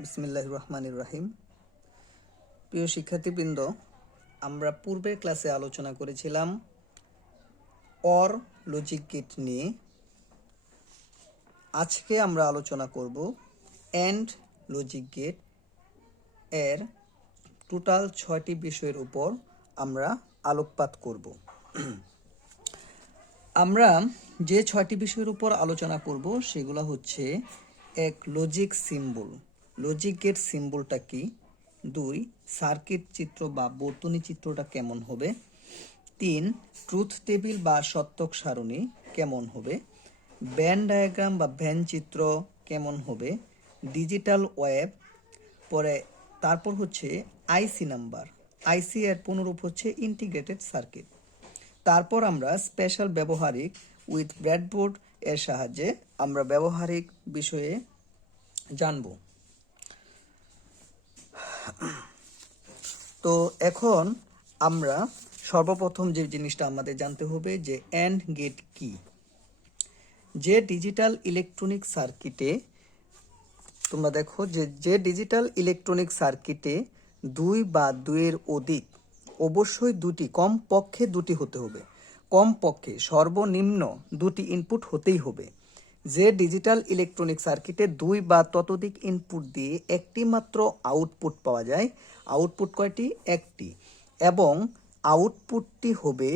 বিসমিল্লাহির রহমানির রহিম। প্রিয় শিক্ষার্থীবৃন্দ, আমরা পূর্বের ক্লাসে আলোচনা করেছিলাম অর লজিক গেট নিয়ে। আজকে আমরা আলোচনা করব অ্যান্ড লজিক গেট এর টোটাল 6টি বিষয়ের উপর আমরা আলোকপাত করব। আমরা যে 6টি বিষয়ের উপর আলোচনা করব সেগুলো হচ্ছে: এক, লজিক সিম্বল, লজিক গেট সিম্বলটা কি; 2, সার্কিট চিত্র বা বর্তনী চিত্রটা কেমন হবে; 3, ট্রুথ টেবিল বা সত্যক সারণী কেমন হবে; ভেন ডায়াগ্রাম বা ভেন চিত্র কেমন হবে; ডিজিটাল ওয়েব, তারপর হচ্ছে আইসি নাম্বার, আইসি এর পুনরূপ হচ্ছে ইন্টিগ্রেটেড সার্কিট। তারপর আমরা স্পেশাল ব্যবহারিক উইথ ব্রেডবোর্ড এর সাহায্যে আমরা ব্যবহারিক বিষয়ে জানব। তো এখন আমরা সর্বপ্রথম যে জিনিসটা আমাদের জানতে হবে যে অ্যান্ড গেট কি। যে ডিজিটাল ইলেকট্রনিক সার্কিটে তোমরা দেখো যে ডিজিটাল ইলেকট্রনিক সার্কিটে 2 বা 2-এর অধিক, অবশ্যই দুটি, কমপক্ষে দুটি হতে হবে, কমপক্ষে সর্বনিম্ন দুটি ইনপুট হতেই হবে। যে ডিজিটাল ইলেকট্রনিক সার্কিটে 2 বা ততোধিক ইনপুট দিয়ে একটি মাত্র আউটপুট পাওয়া যায়, আউটপুট কয়টি? একটি, এবং আউটপুটটি হবে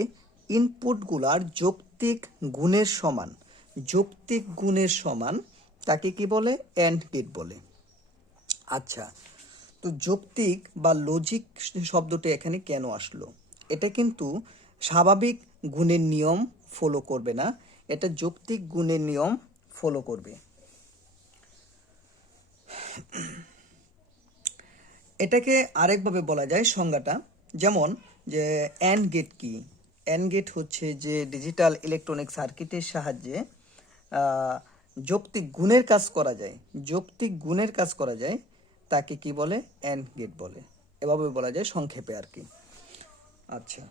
ইনপুটগুলার যৌক্তিক গুণের সমান। যৌক্তিক গুণের সমান তাকে কি বলে? অ্যান্ড গেট বলে। আচ্ছা, তো যৌক্তিক বা লজিক শব্দটি এখানে কেন আসলো? এটা কিন্তু স্বাভাবিক গুণের নিয়ম ফলো করবে না, এটা যৌক্তিক গুণের নিয়ম ফলো করবে। এটাকে আরেকভাবে বলা যায় সংজ্ঞাটা, যেমন যে অ্যান্ড গেট কি? অ্যান্ড গেট হচ্ছে যে ডিজিটাল ইলেকট্রনিক সার্কিটের সাহায্যে যৌক্তিক গুণের কাজ করা যায়, যৌক্তিক গুণের কাজ করা যায়, তাকে কি বলে? অ্যান্ড গেট বলে। এভাবে বলা যায় সংক্ষেপে আর কি। আচ্ছা,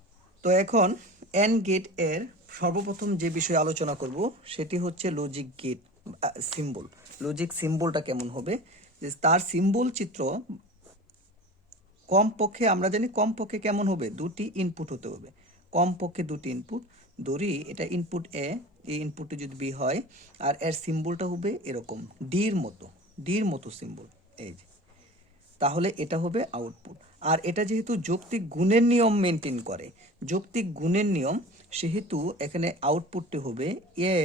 তো এখন অ্যান্ড গেট এর সর্বপ্রথম যে বিষয়ে আলোচনা করব সেটি হচ্ছে লজিক গেট সিম্বল। লজিক সিম্বলটা কেমন হবে? যে তার সিম্বল চিত্র কমপক্ষে, আমরা জানি কমপক্ষে কেমন হবে? দুটি ইনপুট হতে হবে, কমপক্ষে দুটি ইনপুট। ধরি এটা ইনপুট এ, এই ইনপুটে যদি বি হয়, আর এর সিম্বলটা হবে এরকম ডির মতো, ডির মতো সিম্বল, এই যে, তাহলে এটা হবে আউটপুট। আর এটা যেহেতু যৌক্তিক গুণের নিয়ম মেনটেন করে, যৌক্তিক গুণের নিয়ম, সেহেতু এখানে আউটপুটটি হবে এ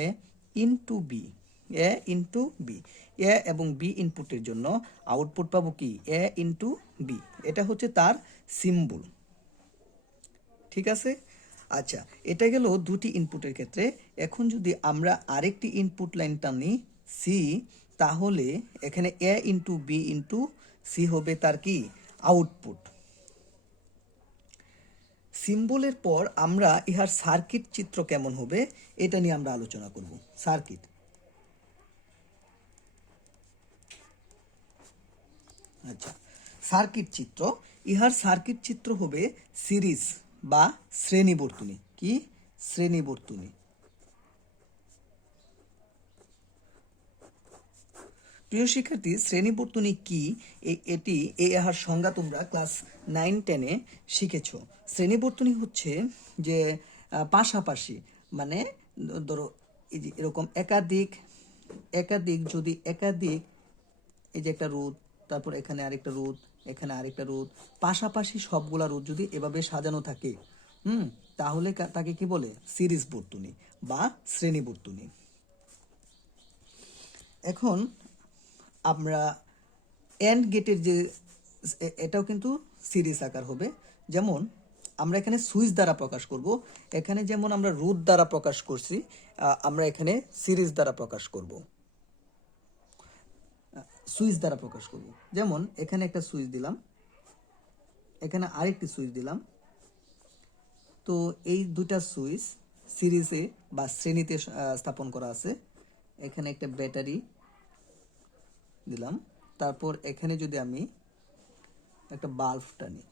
ইন্টু বি, এ ইন্টু বি। এ এবং বি ইনপুটের জন্য আউটপুট পাবো কি? এ ইন্টু বি। এটা হচ্ছে তার সিম্বল। ঠিক আছে? আচ্ছা, এটা গেল দুটি ইনপুটের ক্ষেত্রে। এখন যদি আমরা আরেকটি ইনপুট লাইন টানি সি, তাহলে এখানে এ ইন্টু বি ইন্টু সি হবে তার কি? আউটপুট। সিম্বলের পর আমরা ইহার সার্কিট চিত্র কেমন হবে এটা নিয়ে আমরা আলোচনা করব। সার্কিট, আচ্ছা, সার্কিট চিত্র, ইহার সার্কিট চিত্র হবে সিরিজ বা শ্রেণী বর্তনী। কি? শ্রেণী বর্তনী। প্রিয় শিক্ষার্থী, শ্রেণী বর্তনী কি? এটি ইহার সংজ্ঞা তোমরা ক্লাস 9-10-এ শিখেছ। শ্রেণী বর্তনী হচ্ছে যে পাশাপাশি, মানে ধরো এই যে এরকম একাধিক একাধিক যদি একাধিক, এই যে একটা রোধ, তারপর এখানে আরেকটা রোধ, এখানে আরেকটা রোধ, পাশাপাশি সবগুলা রোধ যদি এভাবে সাজানো থাকে, তাহলে তাকে কি বলে? সিরিজ বর্তনী বা শ্রেণী বর্তনী। এখন আমরা অ্যান্ড গেটের যে, এটাও কিন্তু সিরিজ আকার হবে। যেমন আমরা এখানে সুইচ দ্বারা প্রকাশ করব, এখানে যেমন আমরা রোধ দ্বারা প্রকাশ করছি, আমরা এখানে সিরিজ দ্বারা প্রকাশ করব, সুইচ দ্বারা প্রকাশ করব। যেমন এখানে একটা সুইচ দিলাম, এখানে আরেকটি সুইচ দিলাম, তো এই দুটা সুইচ সিরিজে বা শ্রেণীতে স্থাপন করা আছে। এখানে একটা ব্যাটারি দিলাম, তারপর এখানে যদি আমি একটা বাল্ব টানি,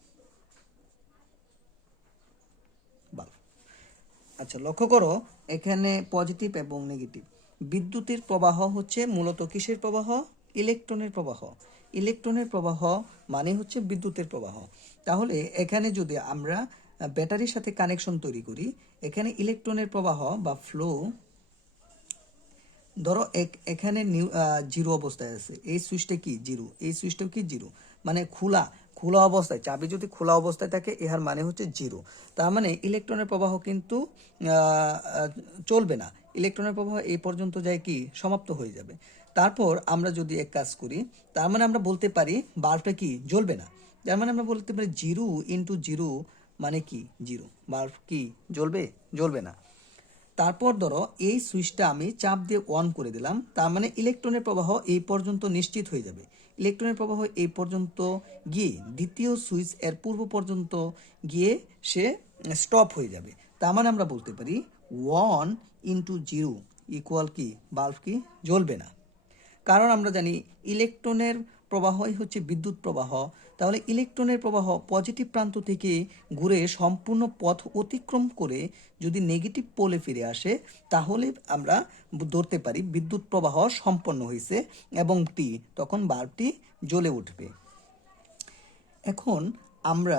বাল্ব, আচ্ছা, লক্ষ্য করো এখানে পজিটিভ এবং নেগেটিভ। বিদ্যুতের প্রবাহ হচ্ছে মূলত কিসের প্রবাহ? ইলেকট্রনের প্রবাহ। ইলেকট্রনের প্রবাহ মানে হচ্ছে বিদ্যুতের প্রবাহ। তাহলে এখানে যদি আমরা ব্যাটারির সাথে কানেকশন তৈরি করি, এখানে ইলেকট্রনের প্রবাহ বা ফ্লো, ধরো এখানে জিরো অবস্থায় আছে, এই সুইচটা কি জিরো, এই সুইচটাও কি জিরো, মানে খোলা খোলা অবস্থায়, চাবি যদি খোলা অবস্থায় থাকে ইহার মানে হচ্ছে জিরো। তার মানে ইলেকট্রনের প্রবাহ কিন্তু চলবে না, ইলেকট্রনের প্রবাহ এই পর্যন্ত যায় কি সমাপ্ত হয়ে যাবে। তারপর আমরা যদি এক কাজ করি, তার মানে আমরা বলতে পারি বাল্বটা কি জ্বলবে না। তার মানে আমরা বলতে পারি জিরো ইন্টু জিরো মানে কি জিরো, বাল্ব কি জ্বলবে, জ্বলবে না। তারপর ধরো এই সুইচটা আমি চাপ দিয়ে অন করে দিলাম, তার মানে ইলেকট্রনের প্রবাহ এই পর্যন্ত নিশ্চিত হয়ে যাবে। ইলেকট্রনের প্রবাহ এই পর্যন্ত গিয়ে দ্বিতীয় সুইচ এর পূর্ব পর্যন্ত গিয়ে সে স্টপ হয়ে যাবে। তার মানে আমরা বলতে পারি 1 ইন্টু জিরো ইকুয়াল কি বাল্ব কি জ্বলবে না। কারণ আমরা জানি ইলেকট্রনের প্রবাহই হচ্ছে বিদ্যুৎ প্রবাহ। তাহলে ইলেকট্রনের প্রবাহ পজিটিভ প্রান্ত থেকে ঘুরে সম্পূর্ণ পথ অতিক্রম করে যদি নেগেটিভ পোলে ফিরে আসে, তাহলে আমরা ধরতে পারি বিদ্যুৎ প্রবাহ সম্পন্ন হয়েছে এবং তখন বাল্বটি জ্বলে উঠবে। এখন আমরা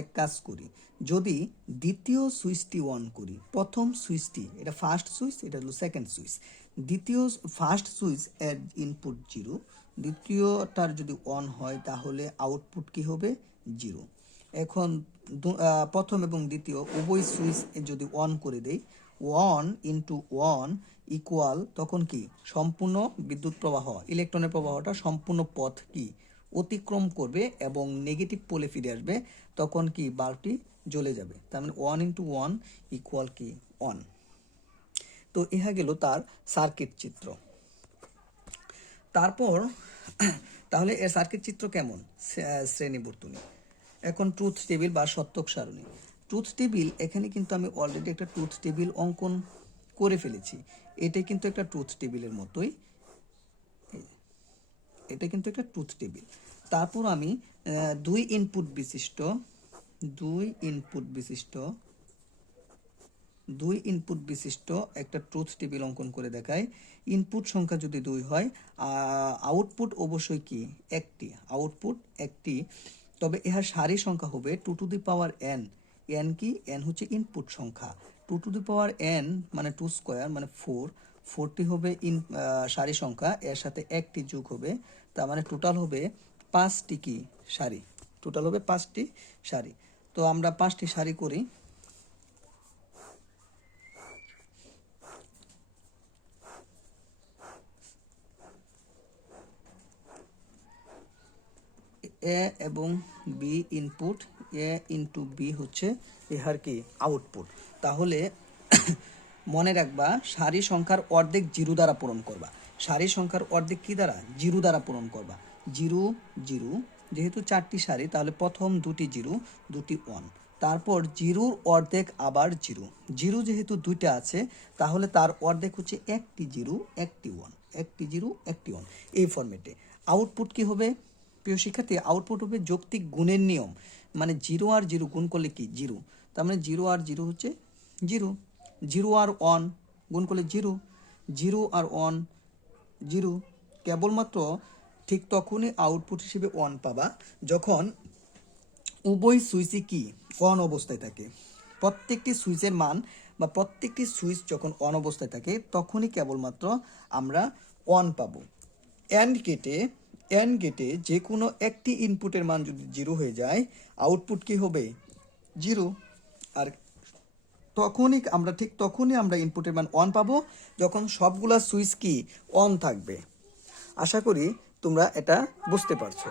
এক কাজ করি, যদি দ্বিতীয় সুইচটি অন করি, প্রথম সুইচটি এটা ফার্স্ট সুইচ, এটা হলো সেকেন্ড সুইচ, দ্বিতীয় ফার্স্ট সুইচ এর ইনপুট জিরো, দ্বিতীয়টার যদি অন হয় তাহলে আউটপুট কি হবে জিরো। এখন প্রথম এবং দ্বিতীয় উভয় সুইচ যদি অন করে দেই, 1 ইন্টু 1 ইকুয়াল তখন কি সম্পূর্ণ বিদ্যুৎ প্রবাহ, ইলেকট্রনের প্রবাহটা সম্পূর্ণ পথ কি অতিক্রম করবে এবং নেগেটিভ পোলে ফিরে আসবে, তখন কি বাল্বটি জ্বলে যাবে। তার মানে 1 ইন্টু 1 ইকুয়াল কি 1। তো ইহা গেল তার সার্কিট চিত্র। তারপর তাহলে এর সার্কিট চিত্র কেমন, শ্রেণী বর্তনী। এখন ট্রুথ টেবিল বা সত্যক সারণী। ট্রুথ টেবিল, এখানে কিন্তু আমি অলরেডি একটা ট্রুথ টেবিল অঙ্কন করে ফেলেছি। এটা কিন্তু একটা ট্রুথ টেবিলের মতোই, এটা কিন্তু একটা ট্রুথ টেবিল। তারপর আমি দুই ইনপুট বিশিষ্ট একটা ট্রুথ টেবিল অঙ্কন করে দেখাই। ইনপুট সংখ্যা যদি 2 হয়, আউটপুট অবশ্যই কি একটি, আউটপুট একটি, তবে ইহার সারি সংখ্যা হবে 2 to the power n। n কি, n হচ্ছে ইনপুট সংখ্যা, 2 টু দি পাওয়ার n মানে 2 স্কয়ার মানে 4, 4টি হবে সারি সংখ্যা, এর সাথে একটি যোগ হবে, তার মানে টোটাল হবে 5টি কি সারি, টোটাল হবে 5টি সারি। তো আমরা 5টি সারি করি। এ এবং বি ইনপুট, এ ইন্টু বি হচ্ছে ইহার কি আউটপুট। তাহলে মনে রাখবা সারি সংখ্যার অর্ধেক জিরো দ্বারা পূরণ করবা, সারি সংখ্যার অর্ধেক কি দ্বারা জিরো দ্বারা পূরণ করবা, জিরো জিরো, যেহেতু 4টি সারি তাহলে প্রথম 2টি জিরো 2টি 1, তারপর জিরোর অর্ধেক আবার জিরো, জিরো যেহেতু 2টা আছে তাহলে তার অর্ধেক হচ্ছে একটি জিরো একটি 1, একটি জিরো একটি 1, এই ফরম্যাটে। আউটপুট কি হবে প্রিয় শিক্ষার্থী, আউটপুট হবে যৌক্তিক গুণের নিয়ম, মানে জিরো আর জিরো গুণ করলে কি জিরো, তার মানে জিরো আর জিরো হচ্ছে জিরো, জিরো আর 1 গুণ করলে জিরো, জিরো আর 1 জিরো। কেবলমাত্র ঠিক তখনই আউটপুট হিসেবে 1 পাবা যখন উভয় সুইচই কি অন অবস্থায় থাকে। প্রত্যেকটি সুইচের মান বা প্রত্যেকটি সুইচ যখন অন অবস্থায় থাকে তখনই কেবলমাত্র আমরা 1 পাবো। অ্যান্ড গেটে যে কোনো একটি ইনপুটের মান যদি জিরো হয়ে যায়, আউটপুট কি হবে জিরো। আর ঠিক তখনই আমরা ইনপুটের মান 1 পাবো যখন সবগুলা সুইচ কি অন থাকবে। আশা করি তোমরা এটা বুঝতে পারছো।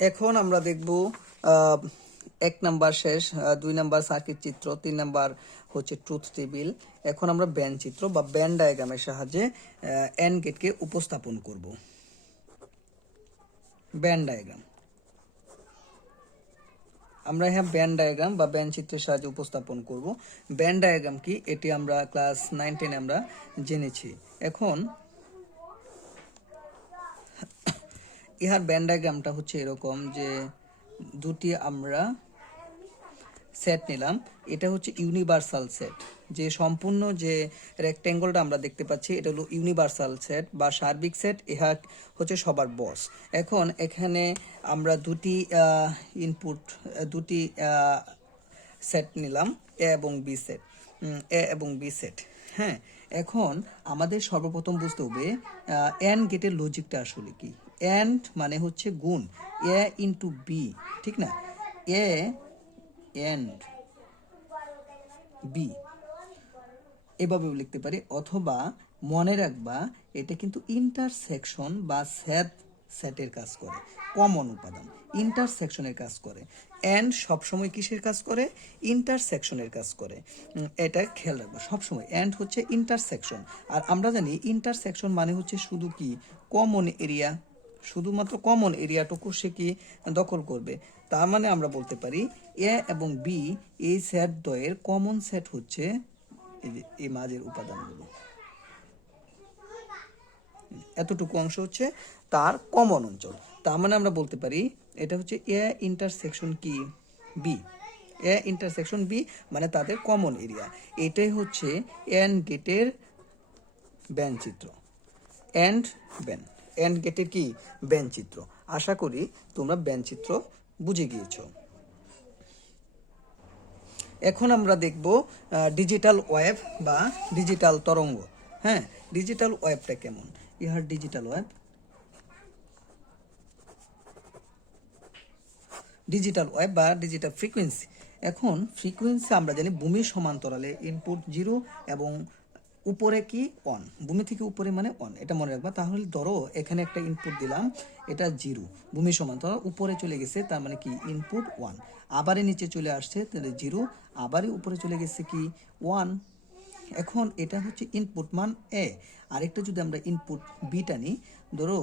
এখন আমরা দেখব 1 নাম্বার শেষ, 2 নাম্বার সার্কিট চিত্র, 3 নাম্বার হচ্ছে ট্রুথ টেবিল। এখন আমরা ব্যান্ড চিত্র বা ব্যান্ড ডায়াগ্রামের সাহায্যে এন্ড গেটকে উপস্থাপন করব। ব্যান্ড ডায়াগ্রাম, আমরা এখানে ব্যান্ড ডায়াগ্রাম বা ব্যান্ড চিত্রের সাহায্যে উপস্থাপন করব। ব্যান্ড ডায়াগ্রাম কি, এটি আমরা ক্লাস 9-10 আমরা জেনেছি। এখন ইহার ব্যান্ড ডায়াগ্রামটা হচ্ছে এরকম যে দুটি আমরা সেট নিলাম, এটা হচ্ছে ইউনিভার্সাল সেট, যে সম্পূর্ণ যে রেক্ট্যাঙ্গলটা আমরা দেখতে পাচ্ছি এটা হলো ইউনিভার্সাল সেট বা সার্বিক সেট, ইহা হচ্ছে সবার বস। এখন এখানে আমরা দুটি সেট নিলাম, এ এবং বি সেট, এ এবং বি সেট। হ্যাঁ, এখন আমাদের সর্বপ্রথম বুঝতে হবে অ্যান্ড গেটের লজিকটা আসলে কি। অ্যান্ড মানে হচ্ছে গুণ, এ ইন্টু বি, ঠিক না, এ অ্যান্ড বি এভাবেও লিখতে পারি, অথবা মনে রাখবা এটা কিন্তু ইন্টারসেকশন বা সেটের কাজ করে, কমন উপাদান ইন্টারসেকশনের কাজ করে। অ্যান্ড সবসময় কিসের কাজ করে? ইন্টারসেকশনের কাজ করে। এটা খেয়াল রাখবা সবসময়, অ্যান্ড হচ্ছে ইন্টারসেকশন। আর আমরা জানি ইন্টারসেকশন মানে হচ্ছে শুধু কি কমন এরিয়া, শুধুমাত্র কমন এরিয়াটুকু সে কি দখল করবে। তার মানে আমরা বলতে পারি এ এবং বি এই সেট দ্বয়ের কমন সেট হচ্ছে এই মাঝের উপাদানগুলো, এতটুকু অংশ হচ্ছে তার কমন অঞ্চল। তার মানে আমরা বলতে পারি এটা হচ্ছে এ ইন্টারসেকশন কি বি, এ ইন্টারসেকশন বি মানে তাদের কমন এরিয়া। এটাই হচ্ছে এন্ড গেটের ব্যান চিত্র, এন্ড গেটের কি ব্যান চিত্র। আশা করি তোমরা ব্যান চিত্র বুঝে গিয়েছো। এখন আমরা দেখব ডিজিটাল ওয়েভ বা ডিজিটাল তরঙ্গ। হ্যাঁ, ডিজিটাল ওয়েভটা কেমন? ইহার ডিজিটাল ওয়েভ বা ডিজিটাল ফ্রিকোয়েন্সি। এখন ফ্রিকোয়েন্সি আমরা জানি ভূমির সমান্তরালে ইনপুট 0 এবং উপরে কি অন, ভূমি থেকে উপরে মানে অন, এটা মনে রাখবা। তাহলে ধরো এখানে একটা ইনপুট দিলাম, এটা 0, ভূমি সমান্তরাল উপরে চলে গেছে, তার মানে কি ইনপুট 1, আবারই নিচে চলে আসছে তাহলে 0, আবারই উপরে চলে গেছে কি 1। এখন এটা হচ্ছে ইনপুট মান এ। আরেকটা যদি আমরা ইনপুট বিটা নিই, ধরো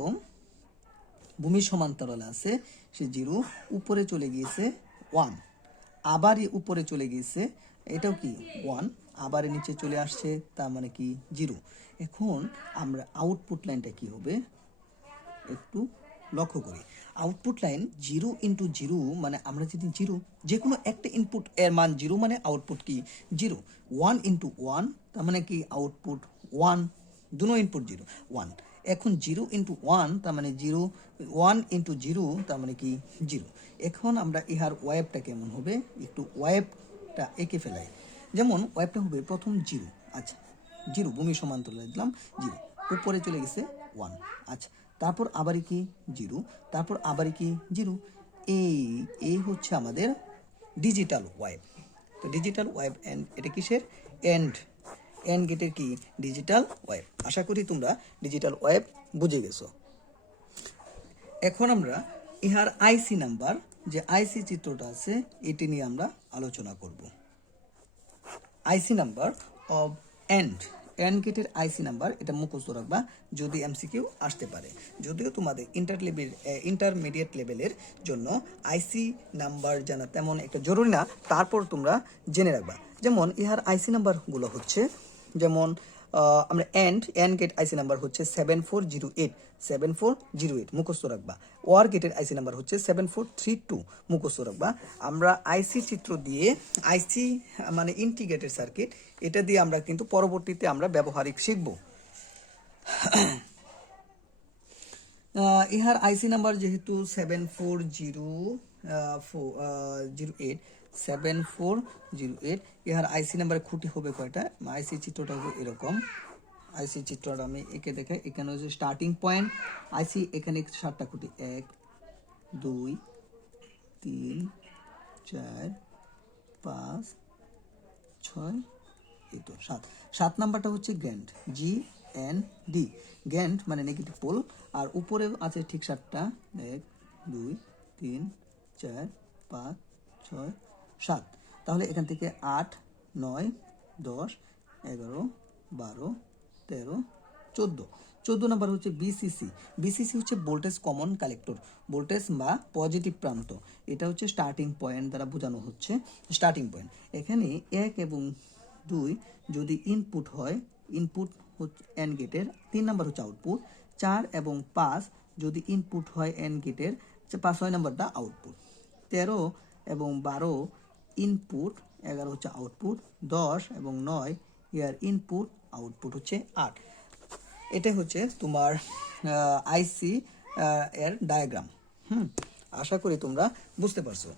ভূমি সমান্তরালে আছে, সে 0, উপরে চলে গিয়েছে 1, আবারই উপরে চলে গিয়েছে, এটাও কি 1, আবার নিচে চলে আসছে, তার মানে কি 0। এখন আমরা আউটপুট লাইনটা কি হবে একটু লক্ষ্য করি। আউটপুট লাইন 0 ইন্টু 0 মানে আমরা যদি 0 যে কোনো একটা ইনপুট এর মান 0 মানে আউটপুট কি 0, 1 ইন্টু 1 তার মানে কি আউটপুট 1, দুনো ইনপুট 0 1। এখন 0 ইন্টু 1 তার মানে 0, 1 ইন্টু 0 তার মানে কি 0। এখন আমরা ইহার ওয়েভটা কেমন হবে একটু ওয়েভটা এঁকে ফেলাই। যেমন ওয়েভটা হবে প্রথম 0, আচ্ছা 0 ভূমি সমান্তরালে দিলাম 0, উপরে চলে গেছে 1, আচ্ছা তারপর আবারই কি 0, তারপর আবারই কি 0। এই হচ্ছে আমাদের ডিজিটাল ওয়েভ। তো ডিজিটাল ওয়েভ এন্ড এটা কিসের এন্ড গেটের কি ডিজিটাল ওয়েভ। আশা করি তোমরা ডিজিটাল ওয়েভ বুঝে গেছো। এখন আমরা ইহার আইসি নাম্বার, যে আইসি চিত্রটা আছে এটি নিয়ে আমরা আলোচনা করব। আইসি নাম্বার অফ এন্ড গেটের আইসি নাম্বার, এটা মুখস্থ রাখবা, যদি এমসিকিউ আসতে পারে। যদিও তোমাদের ইন্টারমিডিয়েট লেভেলের জন্য আইসি নাম্বার জানা তেমন একটা জরুরি না, তারপর তোমরা জেনে রাখবা। যেমন ইহার আইসি নাম্বারগুলো হচ্ছে, যেমন আমরা এন্ড গেট আইসি নাম্বার হচ্ছে 7408 মুখস্থ রাখবা। ওয়ার গেটের আইসি নাম্বার হচ্ছে 7432 মুখস্থ রাখবা। আমরা আইসি চিত্র দিয়ে, আইসি মানে ইন্টিগ্রেটেড সার্কিট, এটা দিয়ে আমরা কিন্তু পরবর্তীতে আমরা ব্যবহারিক শিখব। ইহার আইসি নাম্বার যেহেতু 7408, ইহার আইসি নাম্বার খুঁটি হবে কয়টা? আইসি চিত্রটা হবে এরকম। আইসি চিত্রটা আমি একে দেখাই। এখানে হচ্ছে স্টার্টিং পয়েন্ট আইসি, এখানে 7টা খুঁটি, 1 2 3 4 5 6, এই তো 7 নাম্বারটা হচ্ছে গ্র্যান্ড, GND, গ্র্যান্ড মানে নেগেটিভ পোল। আর উপরে আছে ঠিক 7টা, 1 2 3 4 5 6 7। তাহলে এখান থেকে 8 9 10 11 12 13 14 নাম্বার হচ্ছে বিসিসি হচ্ছে ভোল্টেজ কমন কালেক্টর, ভোল্টেজ বা পজিটিভ প্রান্ত। এটা হচ্ছে স্টার্টিং পয়েন্ট দ্বারা বোঝানো হচ্ছে, স্টার্টিং পয়েন্ট। এখানে 1 এবং 2 যদি ইনপুট হয়, ইনপুট হচ্ছে এন্ড গেটের, 3 নাম্বার হচ্ছে আউটপুট। 4 এবং 5 যদি ইনপুট হয় এন্ড গেটের, 6 নাম্বারটা আউটপুট। 13 এবং 12 ইনপুট 11 হচ্ছে আউটপুট, 10 এবং 9 ইয়ার ইনপুট, আউটপুট হচ্ছে 8। এটা হচ্ছে তোমার আইসি এর ডায়াগ্রাম। আশা করি তোমরা বুঝতে পারছো।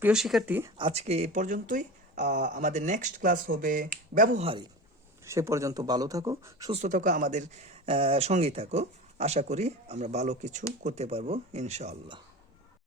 প্রিয় শিক্ষার্থী, আজকে এ পর্যন্তই। আমাদের নেক্সট ক্লাস হবে ব্যবহারিক। সে পর্যন্ত ভালো থাকো, সুস্থ থাকো, আমাদের সঙ্গেই থাকো। আশা করি আমরা ভালো কিছু করতে পারবো ইনশাআল্লাহ।